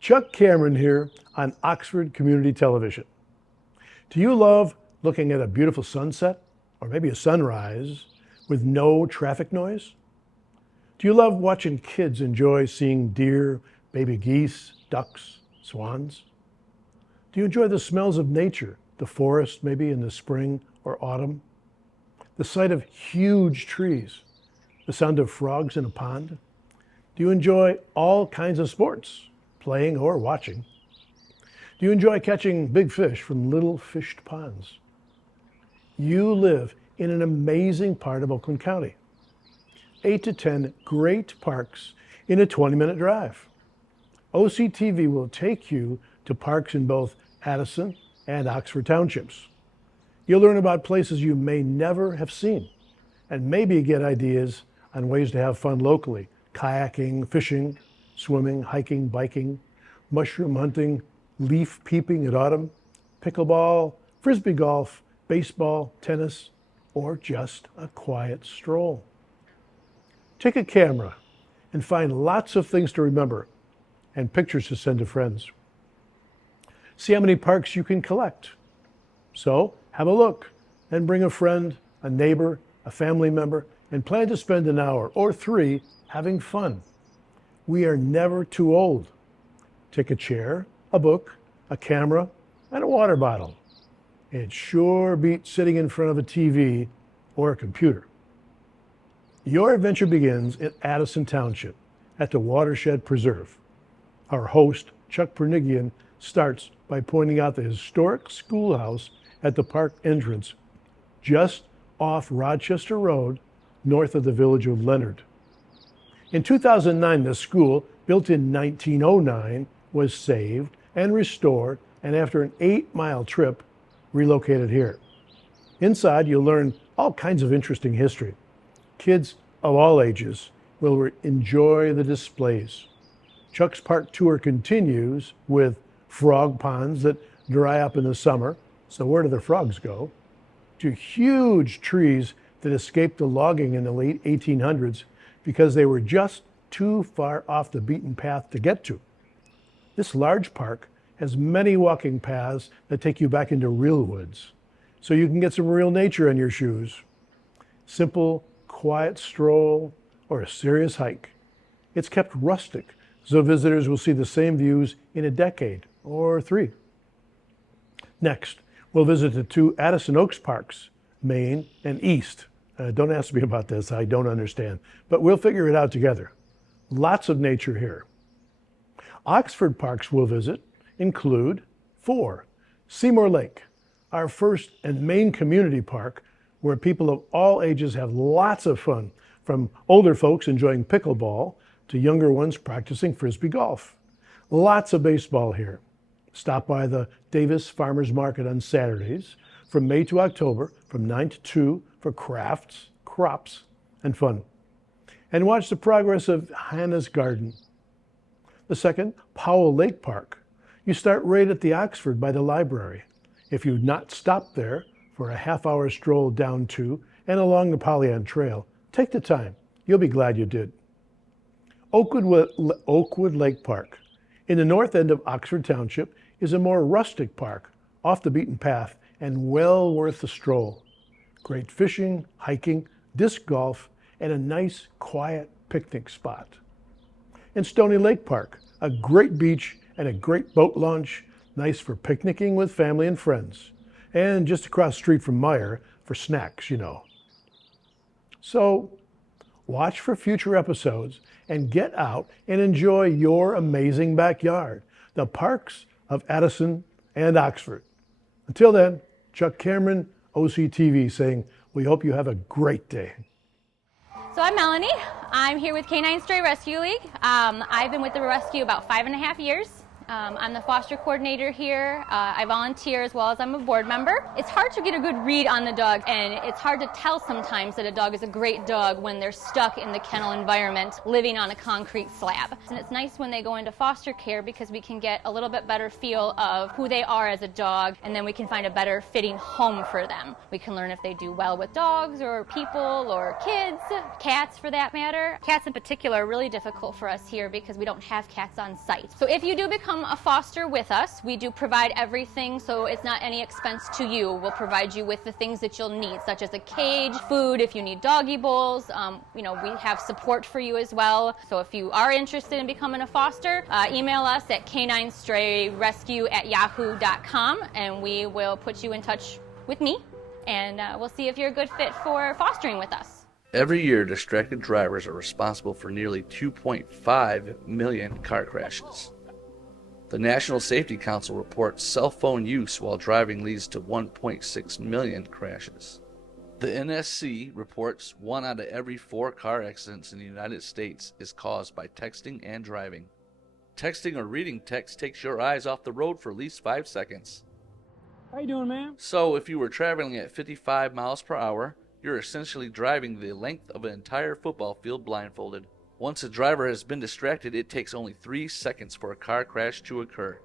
Chuck Cameron here on Oxford Community Television. Do you love looking at a beautiful sunset or maybe a sunrise with no traffic noise? Do you love watching kids enjoy seeing deer, baby geese, ducks, swans? Do you enjoy the smells of nature, the forest maybe in the spring or autumn? The sight of huge trees, the sound of frogs in a pond? Do you enjoy all kinds of sports, playing or watching? Do you enjoy catching big fish from little fished ponds? You live in an amazing part of Oakland County. 8 to 10 great parks in a 20-minute drive. OCTV will take you to parks in both Addison and Oxford Townships. You'll learn about places you may never have seen and maybe get ideas on ways to have fun locally: kayaking, fishing, swimming, hiking, biking, mushroom hunting, leaf peeping at autumn, pickleball, frisbee golf, baseball, tennis, or just a quiet stroll. Take a camera and find lots of things to remember and pictures to send to friends. See how many parks you can collect. So have a look and bring a friend, a neighbor, a family member, and plan to spend an hour or 3 having fun. We are never too old. Take a chair, a book, a camera, and a water bottle. It sure beats sitting in front of a TV or a computer. Your adventure begins in Addison Township at the Watershed Preserve. Our host, Chuck Peringion, starts by pointing out the historic schoolhouse at the park entrance just off Rochester Road, north of the Village of Leonard. In 2009, the school, built in 1909, was saved and restored, and after an 8-mile trip, relocated here. Inside, you'll learn all kinds of interesting history. Kids of all ages will enjoy the displays. Chuck's park tour continues with frog ponds that dry up in the summer, so where do the frogs go? To huge trees that escaped the logging in the late 1800s because they were just too far off the beaten path to get to. This large park has many walking paths that take you back into real woods, so you can get some real nature in your shoes. Simple, quiet stroll or a serious hike. It's kept rustic, so visitors will see the same views in a decade or 3. Next, we'll visit the 2 Addison Oaks parks, Main and East. Don't ask me about this, I don't understand, but we'll figure it out together. Lots of nature here. Oxford parks we'll visit include 4. Seymour Lake, our first and main community park where people of all ages have lots of fun, from older folks enjoying pickleball to younger ones practicing frisbee golf. Lots of baseball here. Stop by the Davis Farmers Market on Saturdays from May to October from 9 to 2 for crafts, crops, and fun. And watch the progress of Hannah's Garden. The second, Powell Lake Park. You start right at the Oxford by the library. If you've not stopped there for a half-hour stroll down to and along the Pollyant Trail, take the time. You'll be glad you did. Oakwood Lake Park. In the north end of Oxford Township is a more rustic park, off the beaten path and well worth the stroll. Great fishing, hiking, disc golf, and a nice, quiet picnic spot. In Stony Lake Park, a great beach and a great boat launch, nice for picnicking with family and friends. And just across the street from Meyer for snacks, you know. So, watch for future episodes and get out and enjoy your amazing backyard, the parks of Addison and Oxford. Until then, Chuck Cameron, OCTV, saying, we hope you have a great day. So I'm Melanie. I'm here with Canine Stray Rescue League. I've been with the rescue about 5.5 years. I'm the foster coordinator here. I volunteer as well as I'm a board member. It's hard to get a good read on the dog, and it's hard to tell sometimes that a dog is a great dog when they're stuck in the kennel environment, living on a concrete slab. And it's nice when they go into foster care because we can get a little bit better feel of who they are as a dog, and then we can find a better fitting home for them. We can learn if they do well with dogs or people or kids, cats for that matter. Cats in particular are really difficult for us here because we don't have cats on site. So if you do become a foster with us, we do provide everything, so it's not any expense to you. We'll provide you with the things that you'll need, such as a cage, food, if you need doggy bowls. We have support for you as well. So if you are interested in becoming a foster, email us at caninestrayrescue@yahoo.com, and we will put you in touch with me, and we'll see if you're a good fit for fostering with us. Every year, distracted drivers are responsible for nearly 2.5 million car crashes. The National Safety Council reports cell phone use while driving leads to 1.6 million crashes. The NSC reports 1 out of every 4 car accidents in the United States is caused by texting and driving. Texting or reading text takes your eyes off the road for at least 5 seconds. How you doing, ma'am? So if you were traveling at 55 miles per hour, you're essentially driving the length of an entire football field blindfolded. Once a driver has been distracted, it takes only 3 seconds for a car crash to occur.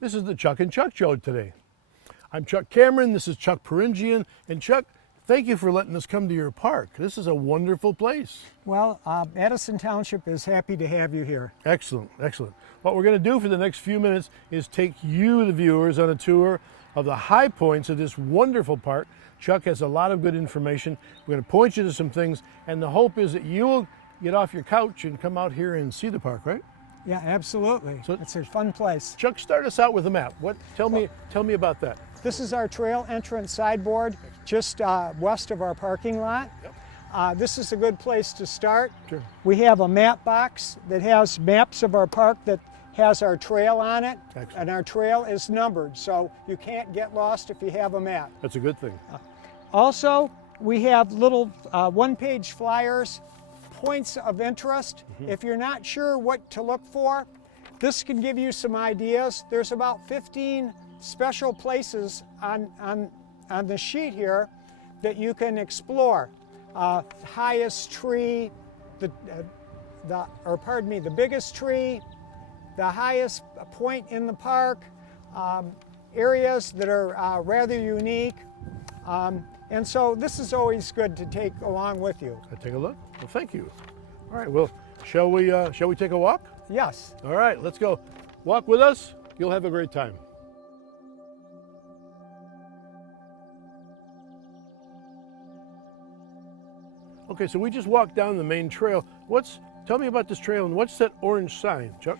This is the Chuck and Chuck Show today. I'm Chuck Cameron, this is Chuck Peringion, and Chuck, thank you for letting us come to your park. This is a wonderful place. Well, Addison Township is happy to have you here. Excellent, excellent. What we're going to do for the next few minutes is take you, the viewers, on a tour of the high points of this wonderful park. Chuck has a lot of good information. We're going to point you to some things, and the hope is that you'll get off your couch and come out here and see the park, right? Yeah, absolutely. So- It's a fun place. Chuck, start us out with a map. Tell me about that. This is our trail entrance sideboard just west of our parking lot. Yep. This is a good place to start. Sure. We have a map box that has maps of our park that has our trail on it. Excellent. And our trail is numbered, so you can't get lost if you have a map. That's a good thing. Also, we have little one-page flyers, points of interest. If you're not sure what to look for, this can give you some ideas. There's about 15 special places on the sheet here that you can explore. Highest tree, the biggest tree, the highest point in the park, areas that are rather unique. And so this is always good to take along with you. Can I take a look? Well, thank you. All right, well, shall we take a walk? Yes. All right, let's go. Walk with us. You'll have a great time. Okay, so we just walked down the main trail. Tell me about this trail and what's that orange sign, Chuck?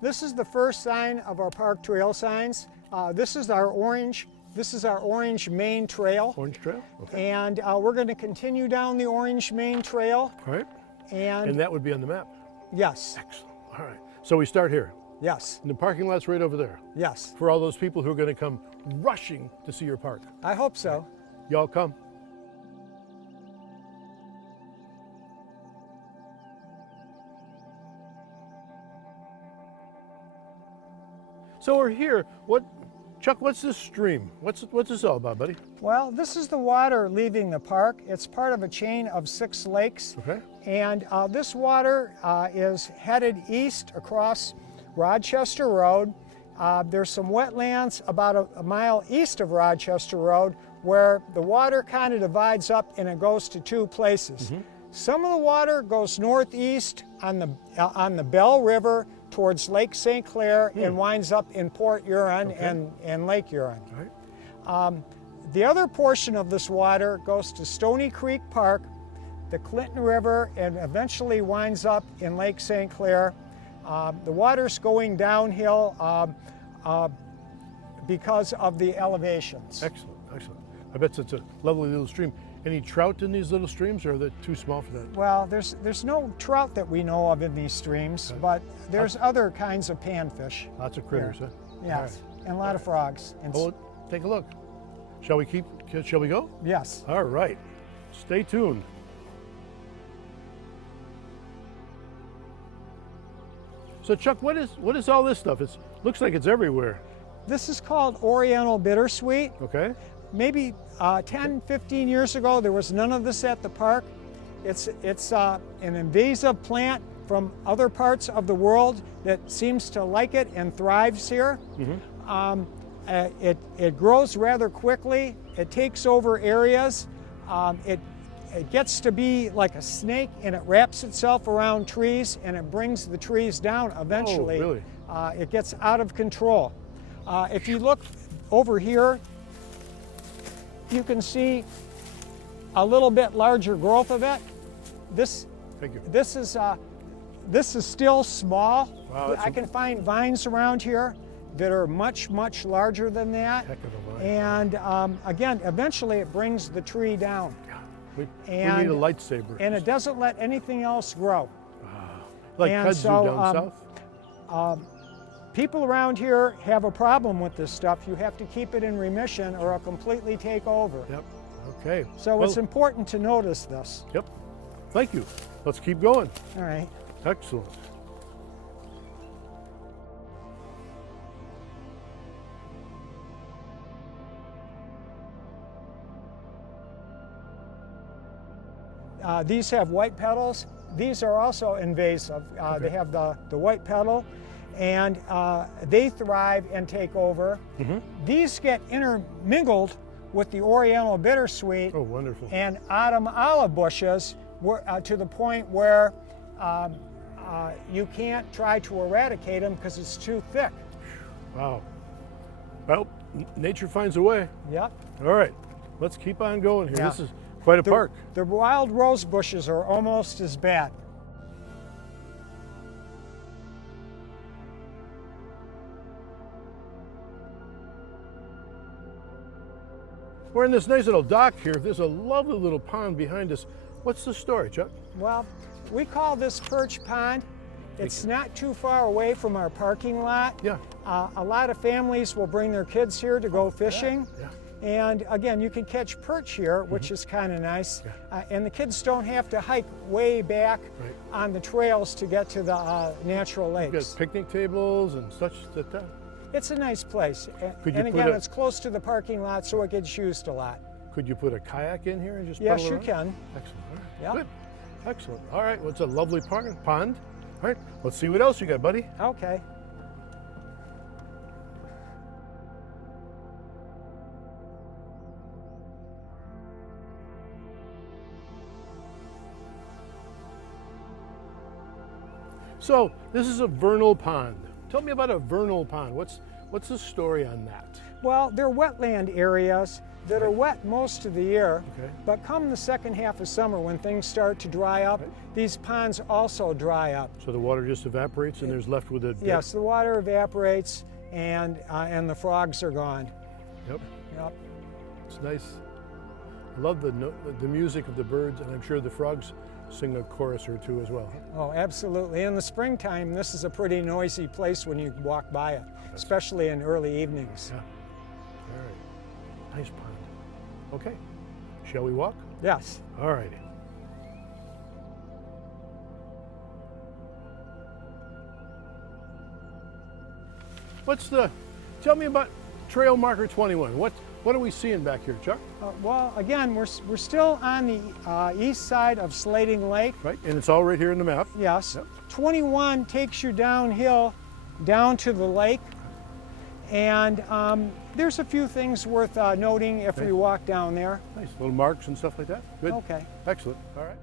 This is the first sign of our park trail signs. This is our orange main trail. Orange trail? Okay. And we're going to continue down the orange main trail. All right. And And that would be on the map. yes, Excellent. All right. So we start here. yes, And the parking lot's right over there yes. for all those people who are going to come rushing to see your park. I hope so. Y'all come. So we're here. Chuck, what's this stream? What's this all about, buddy? Well, this is the water leaving the park. It's part of a chain of 6 lakes. Okay. And this water is headed east across Rochester Road. There's some wetlands about a mile east of Rochester Road where the water kind of divides up and it goes to 2 places. Some of the water goes northeast on the Bell River towards Lake St. Clair and winds up in Port Huron and Lake Huron. All right. The other portion of this water goes to Stony Creek Park, the Clinton River, and eventually winds up in Lake St. Clair. The water's going downhill because of the elevations. Excellent, excellent. I bet it's a lovely little stream. Any trout in these little streams, or are they too small for that? Well, there's no trout that we know of in these streams, but there's other kinds of panfish. Lots of critters, huh? Yes, and a lot of frogs. And Well, take a look. Shall we go? yes. All right. Stay tuned. So Chuck, what is all this stuff? It looks like it's everywhere. This is called Oriental Bittersweet. Okay. Maybe 10, 15 years ago, there was none of this at the park. It's an invasive plant from other parts of the world that seems to like it and thrives here. It grows rather quickly. It takes over areas. It gets to be like a snake, and it wraps itself around trees, and it brings the trees down eventually. Oh, really? It gets out of control. If you look over here, you can see a little bit larger growth of it. Thank you. This is still small. Wow, I can find vines around here that are much, much larger than that. Heck of a vine. And again, eventually it brings the tree down. We And- need a lightsaber. And it doesn't let anything else grow. Like and kudzu so, down south. People around here have a problem with this stuff. You have to keep it in remission or it'll completely take over. Yep. Okay. So Well, it's important to notice this. Yep. Thank you. Let's keep going. All right. Excellent. These have white petals. These are also invasive. They have the white petal, and they thrive and take over. These get intermingled with the Oriental Bittersweet Oh, wonderful. and autumn olive bushes to the point where you can't try to eradicate them because it's too thick. Wow. Well, nature finds a way. Yep. All right. Let's keep on going here. Yeah. This is quite a park. The wild rose bushes are almost as bad. We're in this nice little dock here. There's a lovely little pond behind us. What's the story, Chuck? Well, we call this Perch Pond. It's not too far away from our parking lot. Yeah. A lot of families will bring their kids here to go fishing. Yeah. And again, you can catch perch here, which is kind of nice. And the kids don't have to hike way back on the trails to get to the natural We've got lakes. picnic tables and such like that. It's a nice place. Could you And put again, a- it's close to the parking lot, so it gets used a lot. Could you put a kayak in here and just Yes, pedal you around? can. Excellent. All right. Yep. Good. Excellent. All right. Well, it's a lovely pond. All right. Let's see what else you got, buddy. Okay. So this is a vernal pond. Tell me about a vernal pond. What's the story on that? Well, they're wetland areas that are wet most of the year, Okay. but come the second half of summer when things start to dry up, these ponds also dry up. So the water just evaporates and there's left with a Yes, the water evaporates and the frogs are gone. Yep. Yep. It's nice. I love the music of the birds, and I'm sure the frogs sing a chorus or two as well. Oh, absolutely. In the springtime, this is a pretty noisy place when you walk by it, especially in early evenings. Yeah. All right. Nice pond. Okay. Shall we walk? Yes. All righty. Tell me about trail marker 21. What are we seeing back here, Chuck? Well, again, we're still on the east side of Slating Lake. Right, and it's all right here in the map. Yes. Yep. 21 takes you downhill, down to the lake. And there's a few things worth noting if we walk down there. Nice, little marks and stuff like that. Good. Okay. Excellent. All right.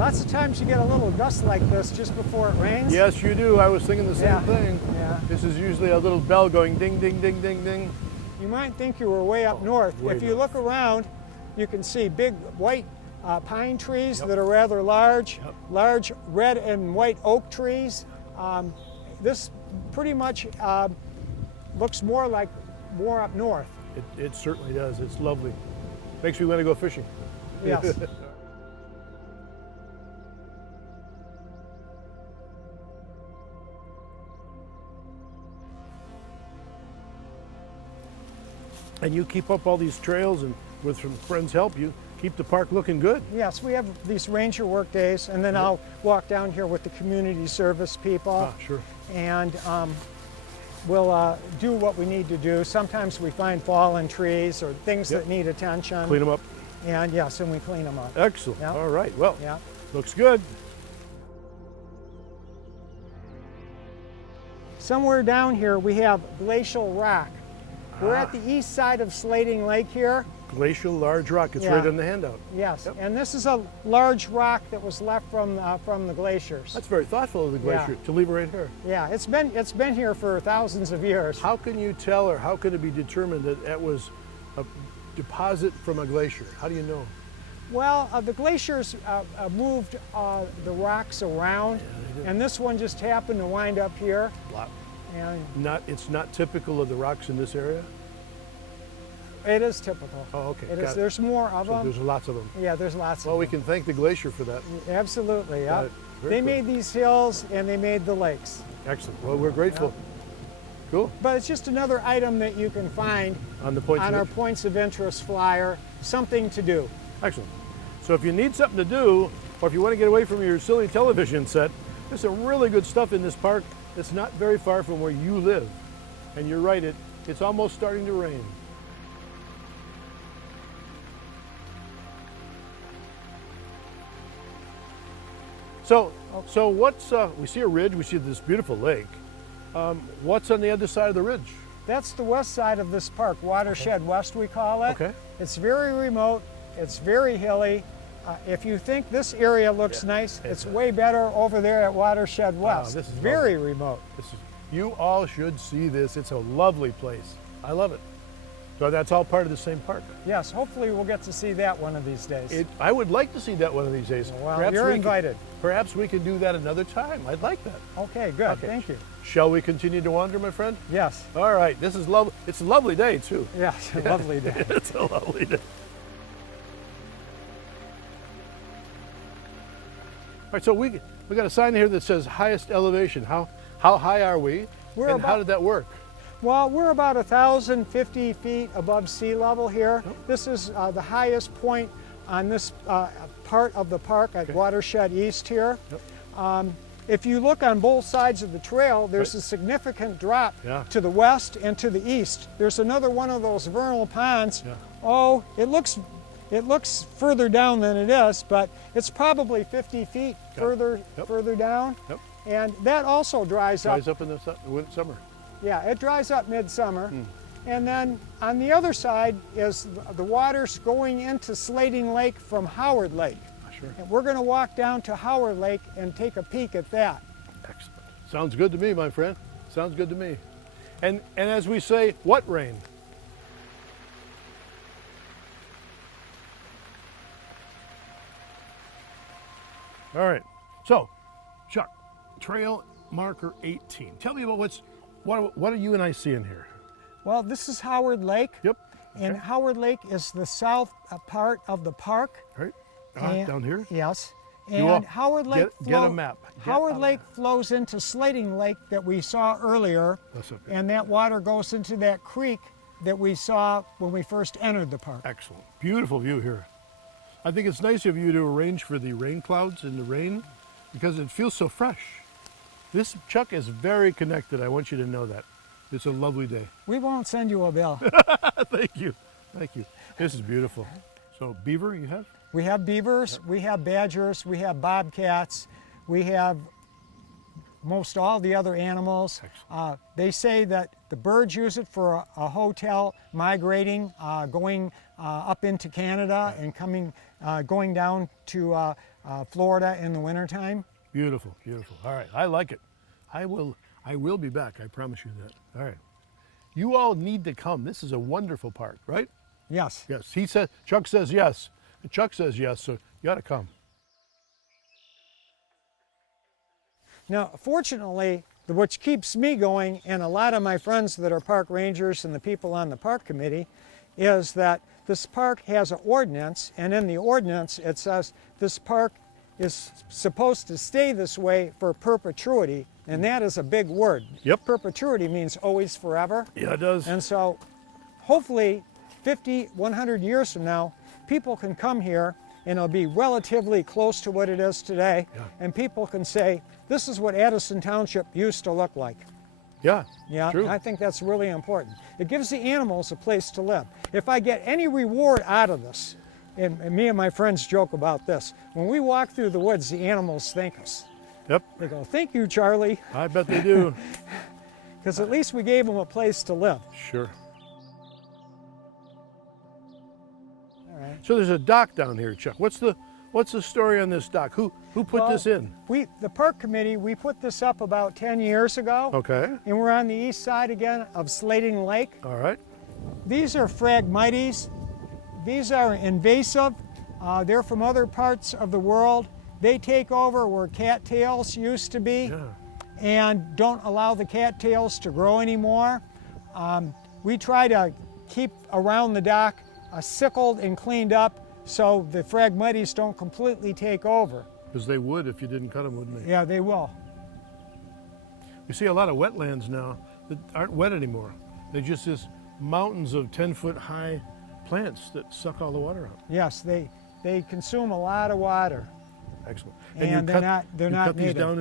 Lots of times you get a little gust like this just before it rains. Yes, you do. I was thinking the same Yeah. thing. Yeah. This is usually a little bell going ding, ding, ding, ding, ding. You might think you were way up north. way If you north. look around, you can see big white pine trees Yep. that are rather large, Yep. large red and white oak trees. This pretty much looks more up north. It certainly does. It's lovely. Makes me want to go fishing. Yes. And you keep up all these trails, and with some friends' help, you keep the park looking good. Yes, we have these ranger work days, and then I'll walk down here with the community service people. Ah, sure. And we'll do what we need to do. Sometimes we find fallen trees or things Yep. that need attention. Clean them up. And yes, and we clean them up. Excellent. Yeah. All right. Well, Yeah. looks good. Somewhere down here we have Glacial Rock. We're at the east side of Slating Lake here. Glacial large rock. It's Yeah. right on the handout. Yes, Yep. and this is a large rock that was left from the glaciers. That's very thoughtful of the Yeah. glacier to leave it right here. Yeah, it's been here for thousands of years. How can you tell, or how can it be determined that that was a deposit from a glacier? How do you know? Well, the glaciers moved the rocks around, they did. and this one just happened to wind up here. Wow. And It's not typical of the rocks in this area. it is typical. Oh, okay. It Got is. it. There's more of So them. there's lots of them. Yeah, there's lots Well, of we them. can thank the glacier for that. Absolutely, yeah. Got it. Very They cool. made these hills and they made the lakes. Excellent. Well, we're grateful. Cool. But it's just another item that you can find On the points on of our it. points of interest flyer, something to do. Excellent. So if you need something to do, or if you want to get away from your silly television set, there's some really good stuff in this park that's not very far from where you live. And you're right, it's almost starting to rain. So what's, we see a ridge, we see this beautiful lake. What's on the other side of the ridge? That's the west side of this park, Watershed West we call it. Okay. It's very remote, it's very hilly. If you think this area looks nice, it's way better over there at Watershed West. this is very remote. You all should see this. It's a lovely place. I love it. So that's all part of the same park. Yes, hopefully we'll get to see that one of these days. I would like to see that one of these days. Well, you're invited. Perhaps we can do that another time. I'd like that. Okay, good, Okay. thank you. Shall we continue to wander, my friend? Yes, All right. This is lovely. It's a lovely day, too. yeah, lovely day. It's a lovely day. All right, so we got a sign here that says highest elevation. How high are we? We're And how about- did that work? Well, we're about 1,050 feet above sea level here. This is the highest point on this part of the park at Watershed East here. If you look on both sides of the trail, there's a significant drop Yeah. to the west and to the east. There's another one of those vernal ponds. Yeah. Oh, it looks further down than it is, but it's probably 50 feet further down. Yep. And that also dries up. Rise up in the summer. Yeah, it dries up midsummer. And then on the other side is the waters going into Slating Lake from Howard Lake. Sure. And we're going to walk down to Howard Lake and take a peek at that. Excellent. Sounds good to me, my friend. Sounds good to me. And as we say, what rain? All right. So, Chuck, trail marker 18. Tell me about what are you and I seeing here? Well, this is Howard Lake. Yep. And Howard Lake is the south part of the park. All right. And- Down here. Yes. You all And Howard Lake get a map. Get Howard a Lake flows into Slating Lake that we saw earlier. That's okay. And that water goes into that creek that we saw when we first entered the park. Excellent. Beautiful view here. I think it's nice of you to arrange for the rain clouds and the rain because it feels so fresh. This Chuck is very connected. I want you to know that. It's a lovely day. We won't send you a bill. Thank you. Thank you. This is beautiful. So beaver you have? We have beavers, we have badgers, we have bobcats, we have most all the other animals. They say that the birds use it for a hotel migrating, going up into Canada and going down to Florida in the wintertime. Beautiful, beautiful. All right, I like it. I will be back, I promise you that. All right. You all need to come. This is a wonderful park, right? Yes. Yes. Chuck says yes. And Chuck says yes, so you got to come. Now, fortunately, which keeps me going, and a lot of my friends that are park rangers and the people on the park committee, is that this park has an ordinance, and in the ordinance it says this park is supposed to stay this way for perpetuity, and that is a big word. Yep. Perpetuity means always forever. Yeah, it does. And so hopefully 50, 100 years from now, people can come here and it'll be relatively close to what it is today, Yeah. and people can say, this is what Addison Township used to look like. Yeah, Yeah, true. I think that's really important. It gives the animals a place to live. If I get any reward out of this, and me and my friends joke about this, when we walk through the woods, the animals thank us. Yep, They go, thank you, Charlie, I bet they do. because at least we gave them a place to live. Sure. All right. So there's a dock down here, Chuck. What's the story on this dock? Who put this in? The park committee, we put this up about 10 years ago. Okay. And we're on the east side again of Slating Lake. All right. These are Phragmites. These are invasive. They're from other parts of the world. They take over where cattails used to be Yeah. and don't allow the cattails to grow anymore. We try to keep around the dock sickled and cleaned up so the Phragmites don't completely take over. Because they would if you didn't cut them, wouldn't they? Yeah, they will. We see a lot of wetlands now that aren't wet anymore. They're just this mountains of 10-foot high plants that suck all the water out. Yes, they consume a lot of water. Excellent. And you they're cut, not you cut these native. down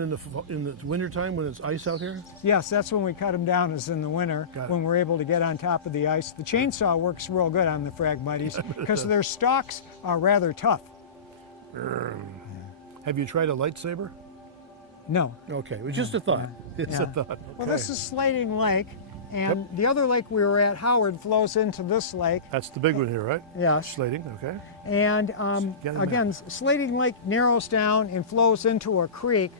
in the wintertime when it's ice out here? Yes, that's when we cut them down, is in the winter, Got it. when we're able to get on top of the ice. The chainsaw works real good on the Phragmites because their stalks are rather tough. Have you tried a lightsaber? No. Okay, it was just a thought. It's a Yeah. thought. Well, Okay. this is Slating Lake, and the other lake we were at, Howard, flows into this lake. That's the big one here, right? Yes. Slating, okay. And Get a again, Slating Lake narrows down and flows into a creek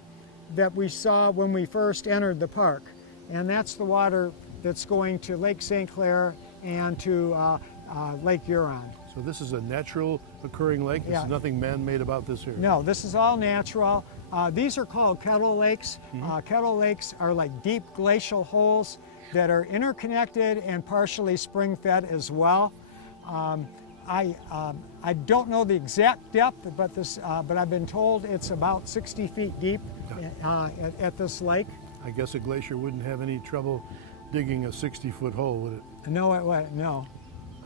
that we saw when we first entered the park. And that's the water that's going to Lake St. Clair and to Lake Huron. So this is a natural occurring lake? Yeah. There's nothing man-made about this here? No, this is all natural. These are called kettle lakes. Kettle lakes are like deep glacial holes that are interconnected and partially spring-fed as well. I don't know the exact depth, but I've been told it's about 60 feet deep at this lake. I guess a glacier wouldn't have any trouble digging a 60-foot hole, would it? No, no.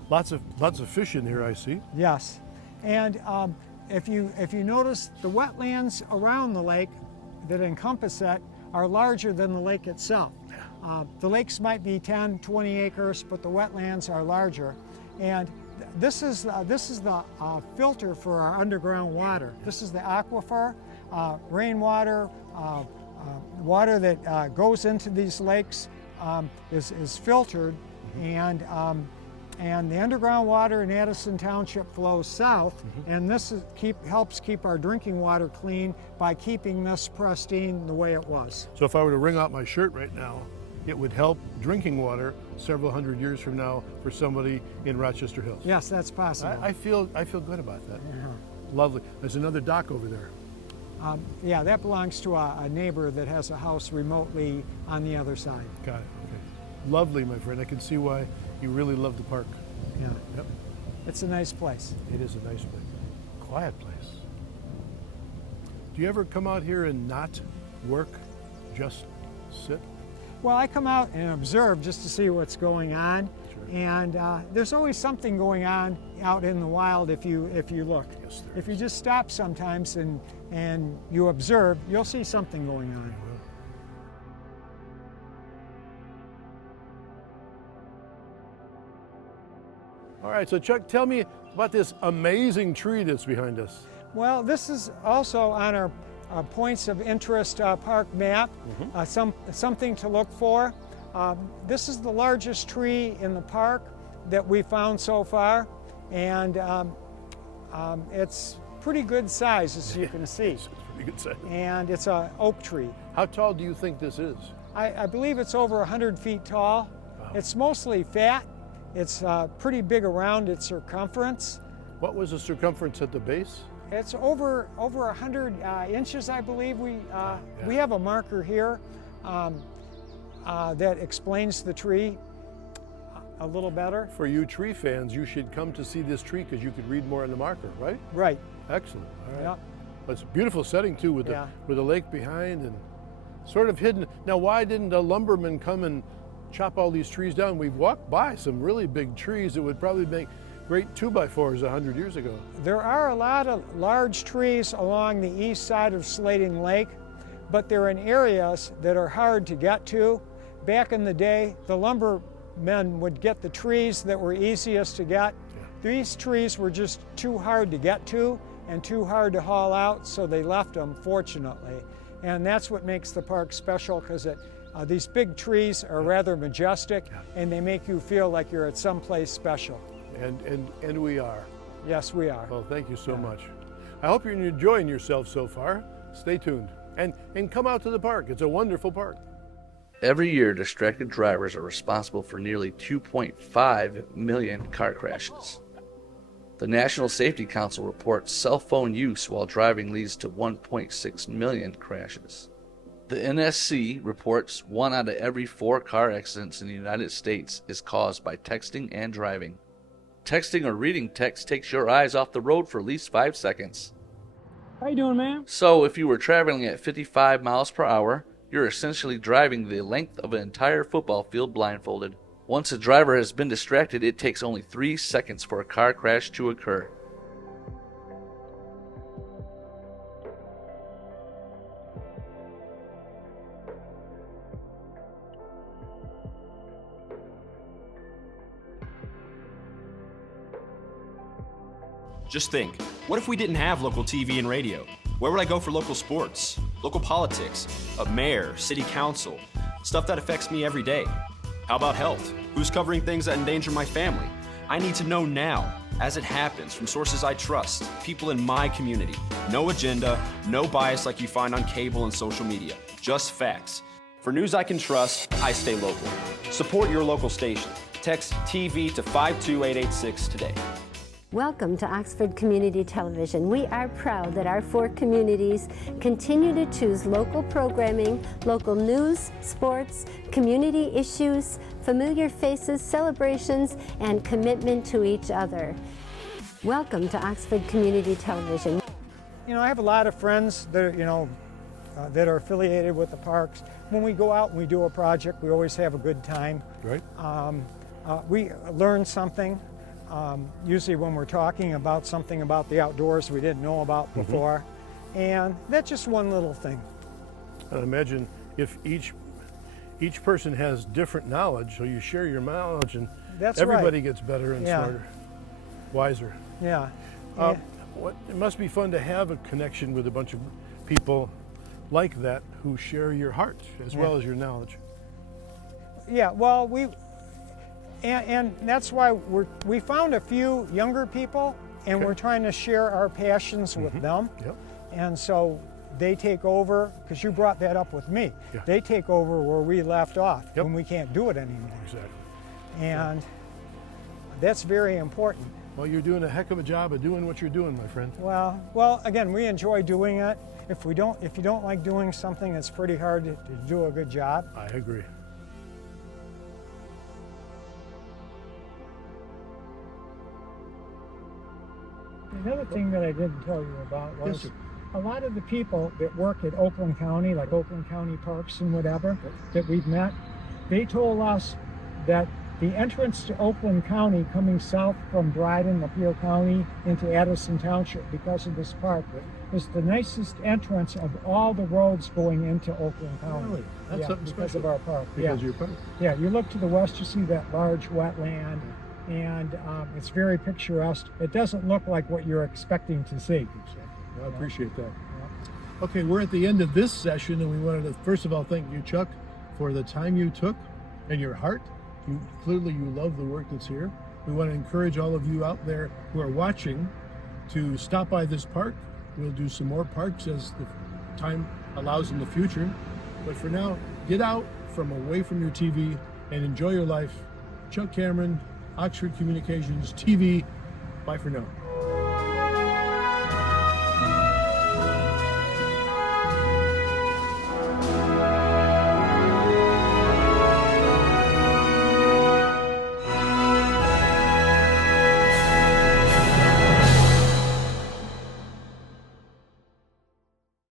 Lots of fish in here, I see. Yes, and if you notice, the wetlands around the lake that encompass it are larger than the lake itself. The lakes might be 10, 20 acres, but the wetlands are larger. And this is the filter for our underground water. This is the aquifer, rainwater, water that goes into these lakes is filtered, and the underground water in Addison Township flows south, and this helps keep our drinking water clean by keeping this pristine the way it was. So if I were to wring out my shirt right now, it would help drinking water several hundred years from now for somebody in Rochester Hills. Yes, that's possible. I feel good about that. Lovely. There's another dock over there. Yeah, that belongs to a neighbor that has a house remotely on the other side. Got it. Okay. Lovely, my friend. I can see why you really love the park. Yeah, Yep. it's a nice place. It is a nice place. Quiet place. Do you ever come out here and not work, just sit? Well, I come out and observe just to see what's going on, Sure. and there's always something going on out in the wild if you look. Yes, there If you just stop sometimes and you observe, you'll see something going on. All right, so Chuck, tell me about this amazing tree that's behind us. Well, this is also on our points of interest park map, something to look for. This is the largest tree in the park that we found so far, and it's pretty good size, as you can see. It's pretty good size. And it's an oak tree. How tall do you think this is? I believe it's over 100 feet tall. Wow. It's mostly fat. It's pretty big around its circumference. What was the circumference at the base? It's over 100 inches, I believe. We have a marker here that explains the tree a little better. For you tree fans, you should come to see this tree because you could read more on the marker, right? Right. Excellent. All right. Yeah. Well, it's a beautiful setting too, with the lake behind and sort of hidden. Now, why didn't a lumberman come and chop all these trees down? We've walked by some really big trees that would probably make great 2x4s 100 years ago. There are a lot of large trees along the east side of Slating Lake, but they're in areas that are hard to get to. Back in the day, the lumbermen would get the trees that were easiest to get. These trees were just too hard to get to and too hard to haul out, so they left them, fortunately. And that's what makes the park special, because these big trees are rather majestic, and they make you feel like you're at some place special. And we are. Yes, we are. Well, thank you so much. I hope you're enjoying yourself so far. Stay tuned and come out to the park. It's a wonderful park. Every year, distracted drivers are responsible for nearly 2.5 million car crashes. The National Safety Council reports cell phone use while driving leads to 1.6 million crashes. The NSC reports 1 out of every 4 car accidents in the United States is caused by texting and driving. Texting or reading text takes your eyes off the road for at least 5 seconds. How you doing, ma'am? So if you were traveling at 55 miles per hour, you're essentially driving the length of an entire football field blindfolded. Once a driver has been distracted, it takes only 3 seconds for a car crash to occur. Just think, what if we didn't have local TV and radio? Where would I go for local sports, local politics, a mayor, city council, stuff that affects me every day? How about health? Who's covering things that endanger my family? I need to know now, as it happens, from sources I trust, people in my community. No agenda, no bias like you find on cable and social media, just facts. For news I can trust, I stay local. Support your local station. Text TV to 52886 today. Welcome to Oxford Community Television. We are proud that our 4 communities continue to choose local programming, local news, sports, community issues, familiar faces, celebrations, and commitment to each other. Welcome to Oxford Community Television. You know, I have a lot of friends that are, that are affiliated with the parks. When we go out and we do a project, we always have a good time. Right. We learn something. Usually when we're talking about something about the outdoors we didn't know about before. And that's just one little thing. And imagine if each person has different knowledge, so you share your knowledge and That's everybody right. gets better and Yeah. smarter, wiser. Yeah. It must be fun to have a connection with a bunch of people like that who share your heart as well as your knowledge. Yeah, well, and that's why we found a few younger people, and we're trying to share our passions with them. Yep. And so they take over, because you brought that up with me. Yeah. They take over where we left off Yep. when we can't do it anymore. Exactly. And that's very important. Well, you're doing a heck of a job of doing what you're doing, my friend. Well, again, we enjoy doing it. If you don't like doing something, it's pretty hard to do a good job. I agree. Another thing that I didn't tell you about was a lot of the people that work at Oakland County, like Oakland County Parks and whatever, that we've met, they told us that the entrance to Oakland County coming south from Dryden, Lapeer County into Addison Township because of this park is the nicest entrance of all the roads going into Oakland County. Really? That's something because special. of our park. Because of your park. Yeah, you look to the west, you see that large wetland, and it's very picturesque. It doesn't look like what you're expecting to see. I appreciate that. Okay, we're at the end of this session, and we wanted to first of all thank you, Chuck, for the time you took and your heart. Clearly you love the work that's here. We want to encourage all of you out there who are watching to stop by this park. We'll do some more parks as the time allows in the future. But for now, get out from away from your TV and enjoy your life. Chuck Cameron, Oxford Communications TV. Bye for now.